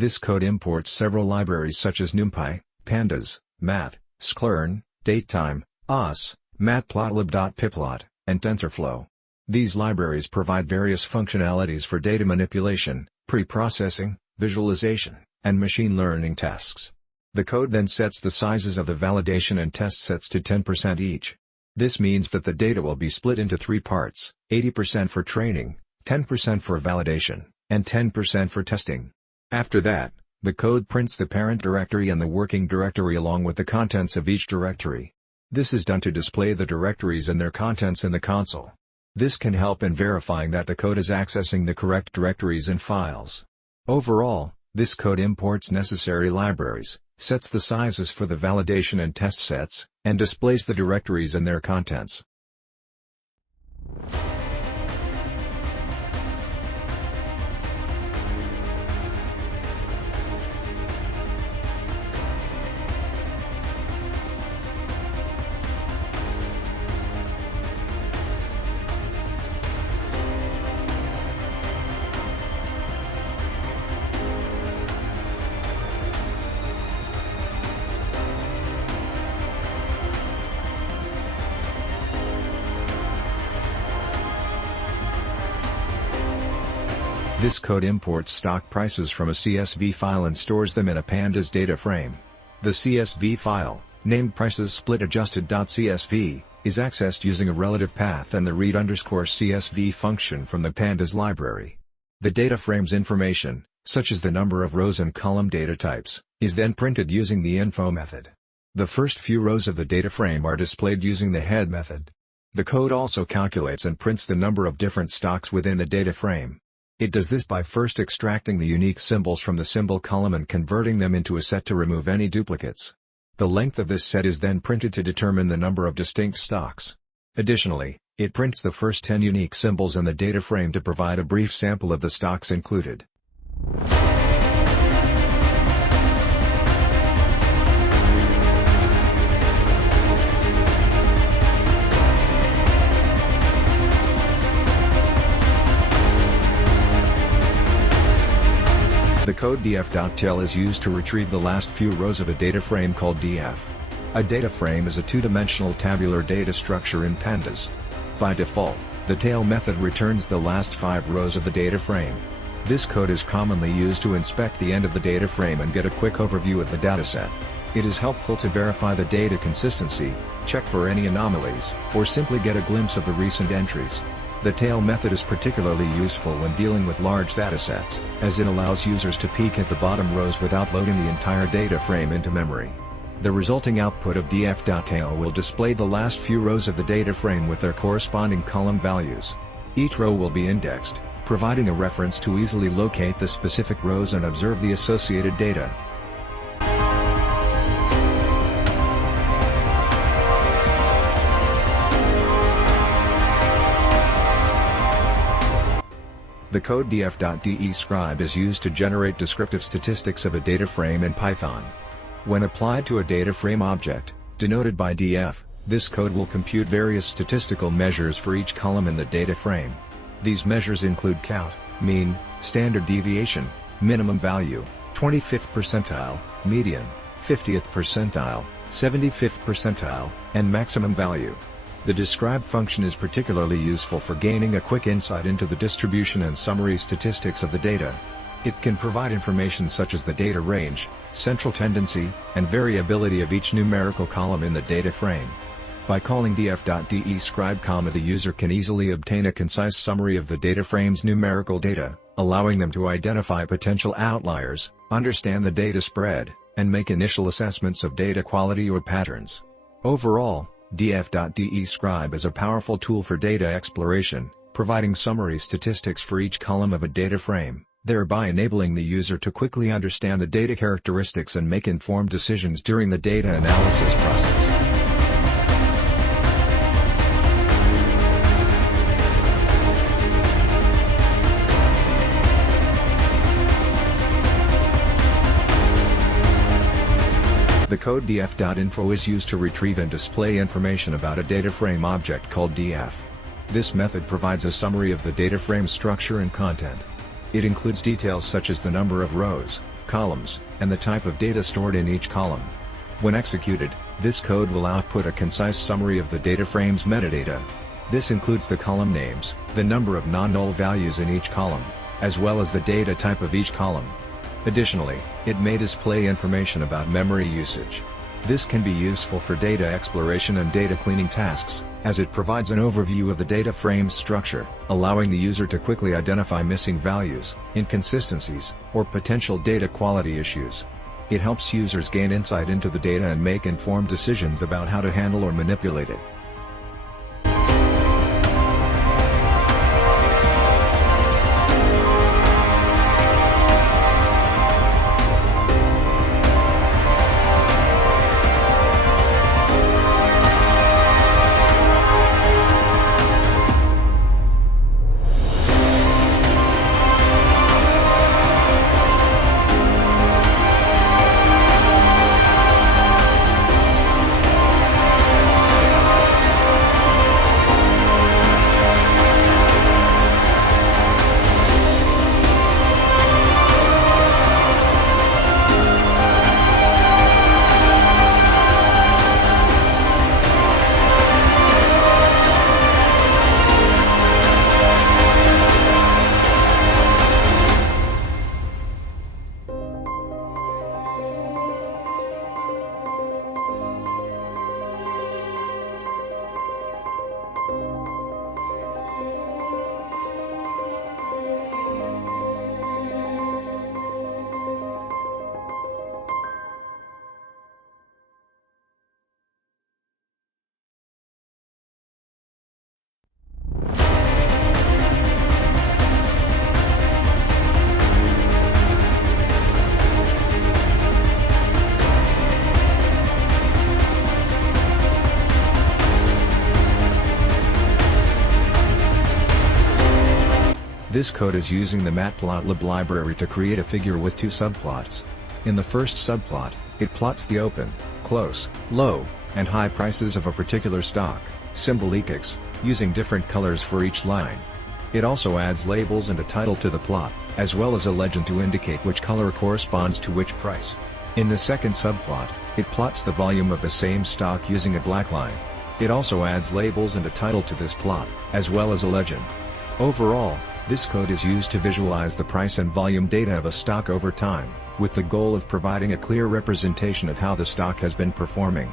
This code imports several libraries such as NumPy, Pandas, Math, Sklearn, Datetime, OS, Matplotlib.pyplot, and TensorFlow. These libraries provide various functionalities for data manipulation, pre-processing, visualization, and machine learning tasks. The code then sets the sizes of the validation and test sets to 10% each. This means that the data will be split into 3 parts, 80% for training, 10% for validation, and 10% for testing. After that, the code prints the parent directory and the working directory along with the contents of each directory. This is done to display the directories and their contents in the console. This can help in verifying that the code is accessing the correct directories and files. Overall, this code imports necessary libraries, sets the sizes for the validation and test sets, and displays the directories and their contents. This code imports stock prices from a CSV file and stores them in a Pandas data frame. The CSV file, named pricesSplit-adjusted.csv, is accessed using a relative path and the read_CSV function from the Pandas library. The data frame's information, such as the number of rows and column data types, is then printed using the info method. The first few rows of the data frame are displayed using the head method. The code also calculates and prints the number of different stocks within a data frame. It does this by first extracting the unique symbols from the symbol column and converting them into a set to remove any duplicates. The length of this set is then printed to determine the number of distinct stocks. Additionally, it prints the first 10 unique symbols in the data frame to provide a brief sample of the stocks included. The code df.tel is used to retrieve the last few rows of a data frame called df. A data frame is a two-dimensional tabular data structure in Pandas. By default, the tail method returns the last 5 rows of the data frame. This code is commonly used to inspect the end of the data frame and get a quick overview of the dataset. It is helpful to verify the data consistency, check for any anomalies, or simply get a glimpse of the recent entries. The tail method is particularly useful when dealing with large datasets, as it allows users to peek at the bottom rows without loading the entire data frame into memory. The resulting output of df.tail will display the last few rows of the data frame with their corresponding column values. Each row will be indexed, providing a reference to easily locate the specific rows and observe the associated data. The code df.describe is used to generate descriptive statistics of a data frame in Python. When applied to a data frame object, denoted by df, this code will compute various statistical measures for each column in the data frame. These measures include count, mean, standard deviation, minimum value, 25th percentile, median, 50th percentile, 75th percentile, and maximum value. The describe function is particularly useful for gaining a quick insight into the distribution and summary statistics of the data. It can provide information such as the data range, central tendency, and variability of each numerical column in the data frame. By calling df.describe, the user can easily obtain a concise summary of the data frame's numerical data, allowing them to identify potential outliers, understand the data spread, and make initial assessments of data quality or patterns. Overall, df.describe is a powerful tool for data exploration, providing summary statistics for each column of a data frame, thereby enabling the user to quickly understand the data characteristics and make informed decisions during the data analysis process. The code df.info is used to retrieve and display information about a data frame object called df. This method provides a summary of the data frame structure and content. It includes details such as the number of rows, columns, and the type of data stored in each column. When executed, this code will output a concise summary of the data frame's metadata. This includes the column names, the number of non-null values in each column, as well as the data type of each column. Additionally, it may display information about memory usage. This can be useful for data exploration and data cleaning tasks, as it provides an overview of the data frame's structure, allowing the user to quickly identify missing values, inconsistencies, or potential data quality issues. It helps users gain insight into the data and make informed decisions about how to handle or manipulate it. This code is using the matplotlib library to create a figure with two subplots. In the first subplot, it plots the open, close, low, and high prices of a particular stock, symbol X, using different colors for each line. It also adds labels and a title to the plot, as well as a legend to indicate which color corresponds to which price. In the second subplot, it plots the volume of the same stock using a black line. It also adds labels and a title to this plot, as well as a legend. Overall, this code is used to visualize the price and volume data of a stock over time, with the goal of providing a clear representation of how the stock has been performing.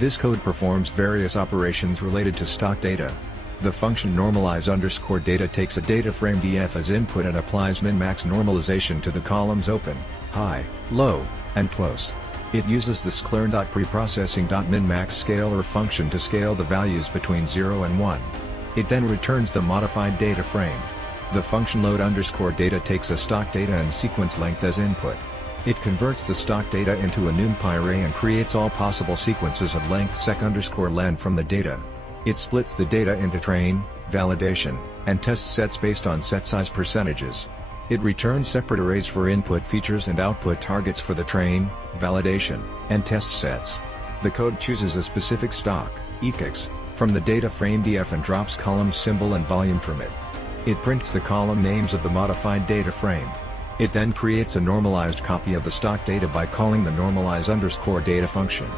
This code performs various operations related to stock data. The function normalize_data takes a data frame df as input and applies min-max normalization to the columns open, high, low, and close. It uses the sclern.preprocessing.minmax scaler function to scale the values between 0 and 1. It then returns the modified data frame. The function load_data takes a stock data and sequence length as input. It converts the stock data into a NumPy array and creates all possible sequences of length sec_len from the data. It splits the data into train, validation, and test sets based on set size percentages. It returns separate arrays for input features and output targets for the train, validation, and test sets. The code chooses a specific stock, ECX, from the data frame df and drops column symbol and volume from it. It prints the column names of the modified data frame. It then creates a normalized copy of the stock data by calling the normalize_data function.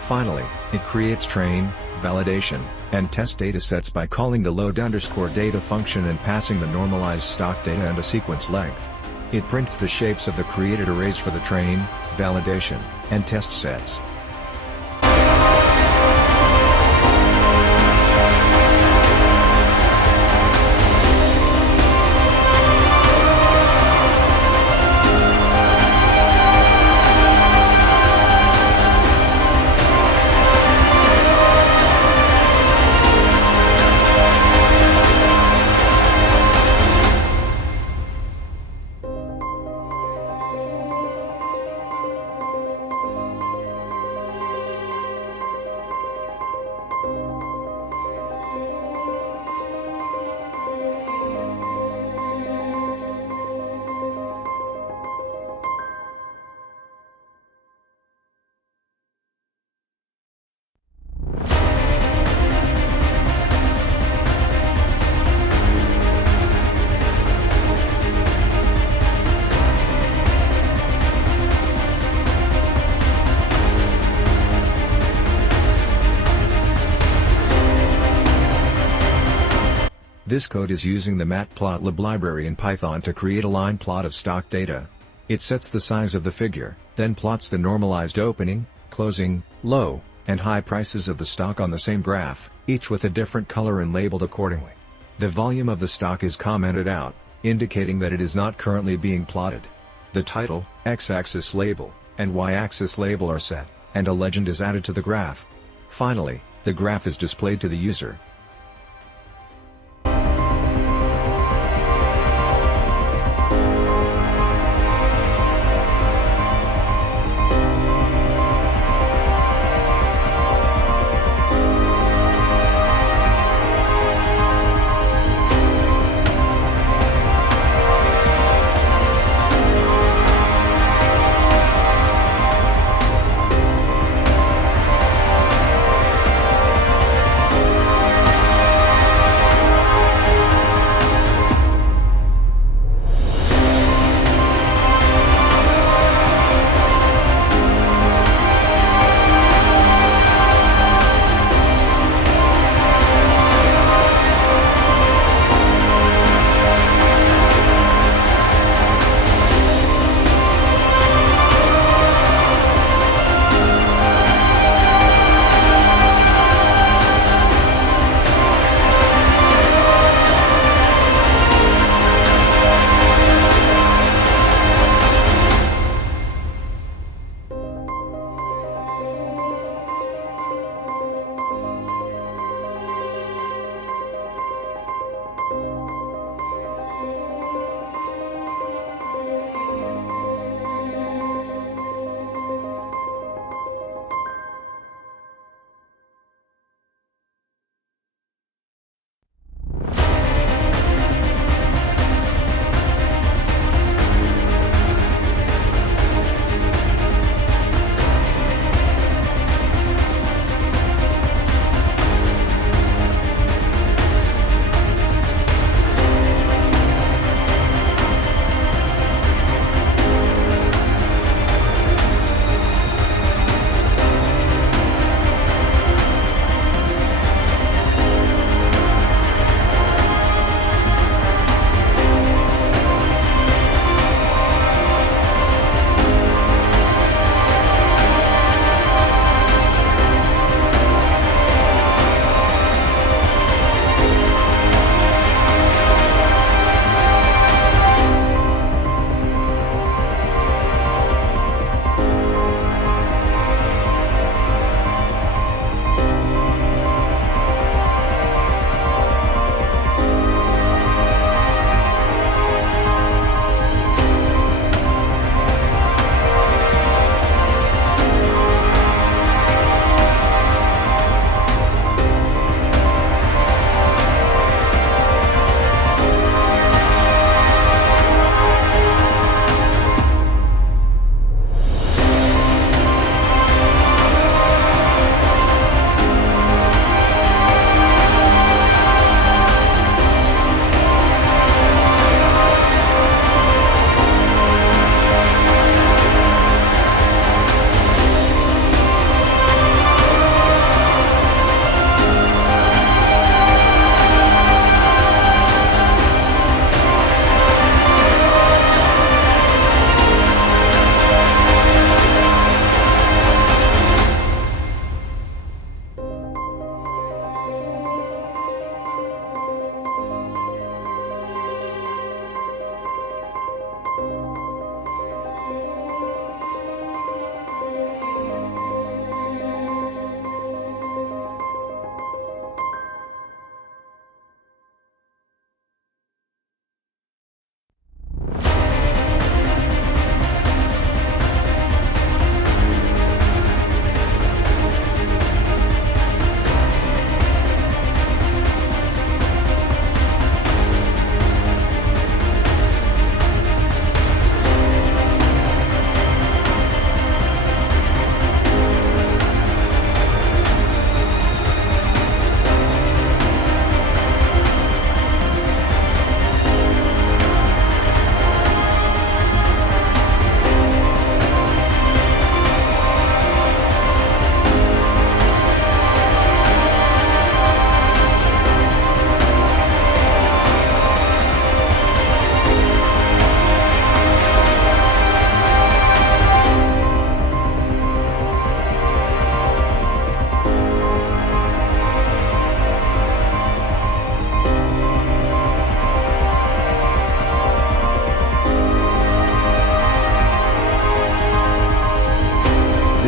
Finally, it creates train, validation, and test datasets by calling the load_data function and passing the normalized stock data and a sequence length. It prints the shapes of the created arrays for the train, validation, and test sets. This code is using the matplotlib library in Python to create a line plot of stock data. It sets the size of the figure, then plots the normalized opening, closing, low, and high prices of the stock on the same graph, each with a different color and labeled accordingly. The volume of the stock is commented out, indicating that it is not currently being plotted. The title, x-axis label, and y-axis label are set, and a legend is added to the graph. Finally, the graph is displayed to the user.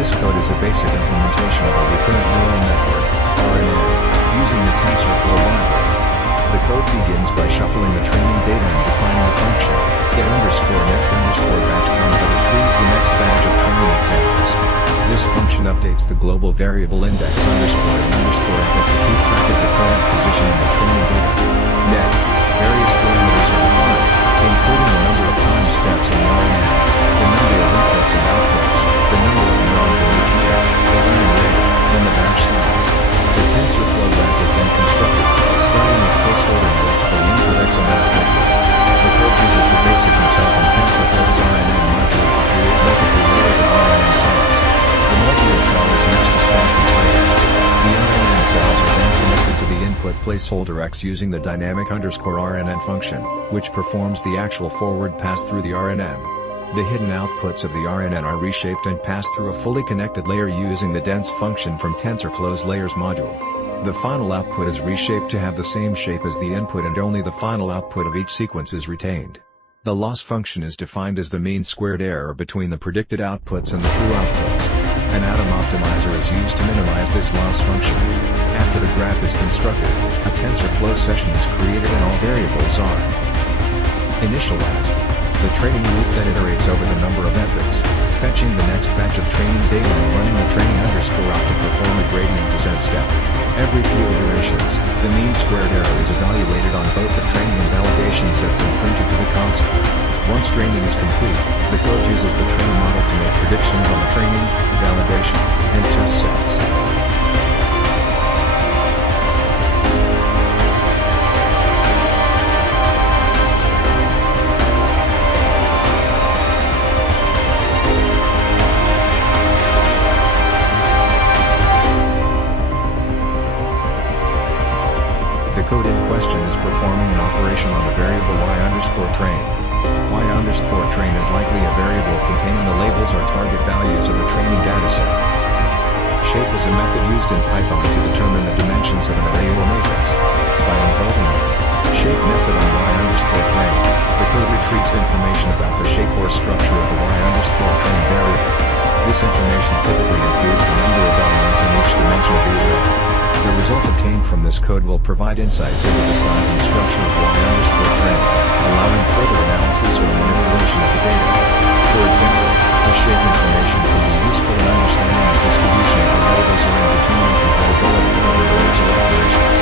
This code is a basic implementation of a recurrent neural network, RNN, using the TensorFlow library. The code begins by shuffling the training data and defining a function, get_next_batch count that retrieves the next batch of training examples. This function updates the global variable index _and_epoch to keep track of the current position in the training data. Next, various parameters are defined, including the number of time steps in the RNN, the number of inputs and outputs, the number of neurons in each layer, the learning rate, and the batch size. The TensorFlow graph is then constructed, starting with placeholder nodes for the input x and output y. The code uses the basic himself and TensorFlow's RNN module to create multiple layers of RNN cells. The multi-layer cell is used to stack these layers. The RNN cells are then connected to the input placeholder x using the dynamic_RNN function, which performs the actual forward pass through the RNN. The hidden outputs of the RNN are reshaped and passed through a fully connected layer using the dense function from TensorFlow's layers module. The final output is reshaped to have the same shape as the input and only the final output of each sequence is retained. The loss function is defined as the mean squared error between the predicted outputs and the true outputs. An atom optimizer is used to minimize this loss function. After the graph is constructed, a TensorFlow session is created and all variables are initialized. The training loop then iterates over the number of epochs, fetching the next batch of training data and running the training_out to perform a gradient descent step. Every few iterations, the mean squared error is evaluated on both the training and validation sets and printed to the console. Once training is complete, the code uses the training model to make predictions on the training, validation, and test sets. The code in question is performing an operation on the variable y_train. Y_train is likely a variable containing the labels or target values of a training dataset. Shape is a method used in Python to determine the dimensions of an array or matrix. By invoking the shape method on y_train, the code retrieves information about the shape or structure of the y_train variable. This information typically includes the number of elements in each dimension of the array. The result obtained from this code will provide insights into the size and structure of y_train, allowing further analysis or manipulation of the data. For example, the shape information can be useful in understanding the distribution of the labels or in determining compatibility with other arrays or operations.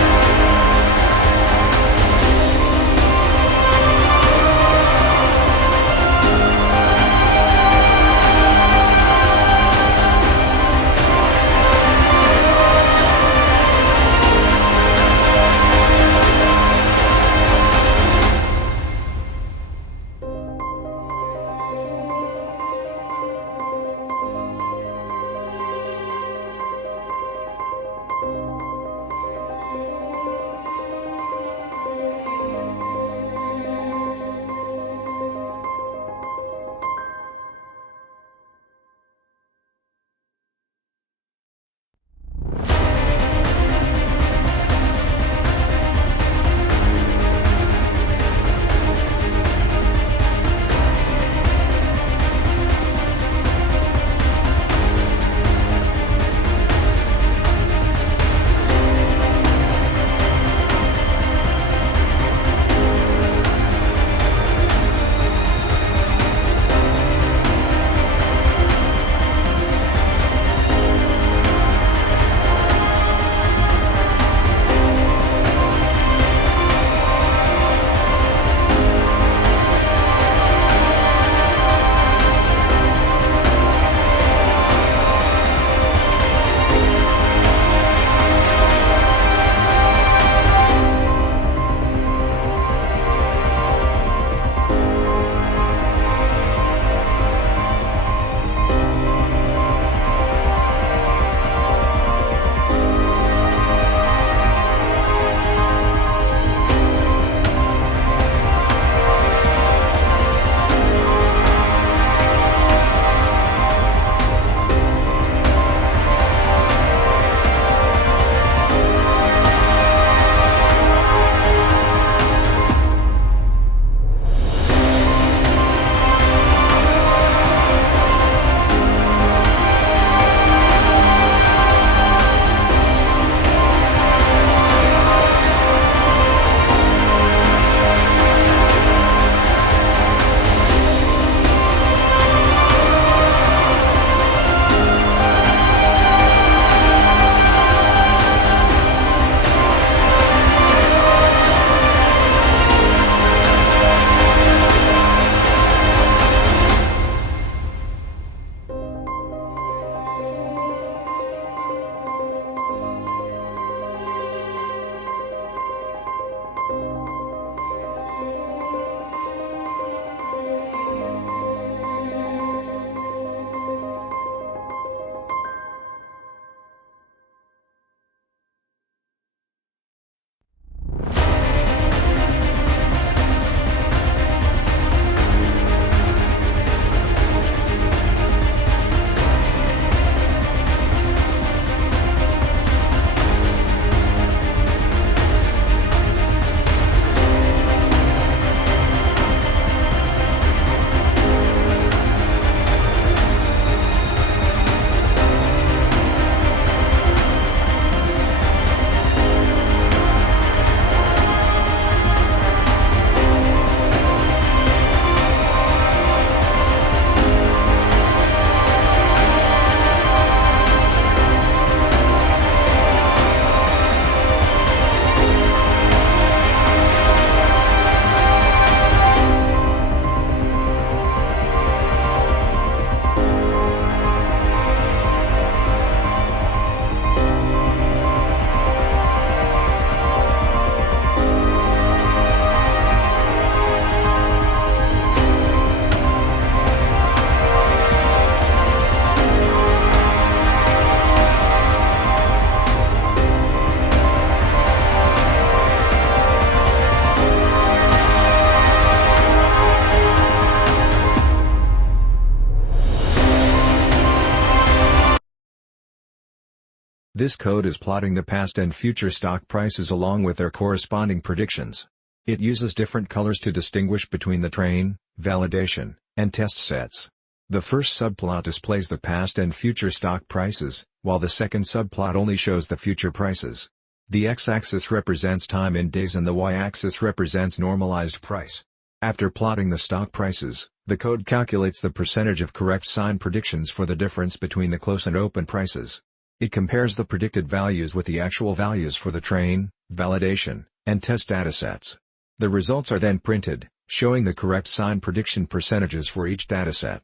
This code is plotting the past and future stock prices along with their corresponding predictions. It uses different colors to distinguish between the train, validation, and test sets. The first subplot displays the past and future stock prices, while the second subplot only shows the future prices. The x-axis represents time in days and the y-axis represents normalized price. After plotting the stock prices, the code calculates the percentage of correct sign predictions for the difference between the close and open prices. It compares the predicted values with the actual values for the train, validation, and test datasets. The results are then printed, showing the correct sign prediction percentages for each dataset.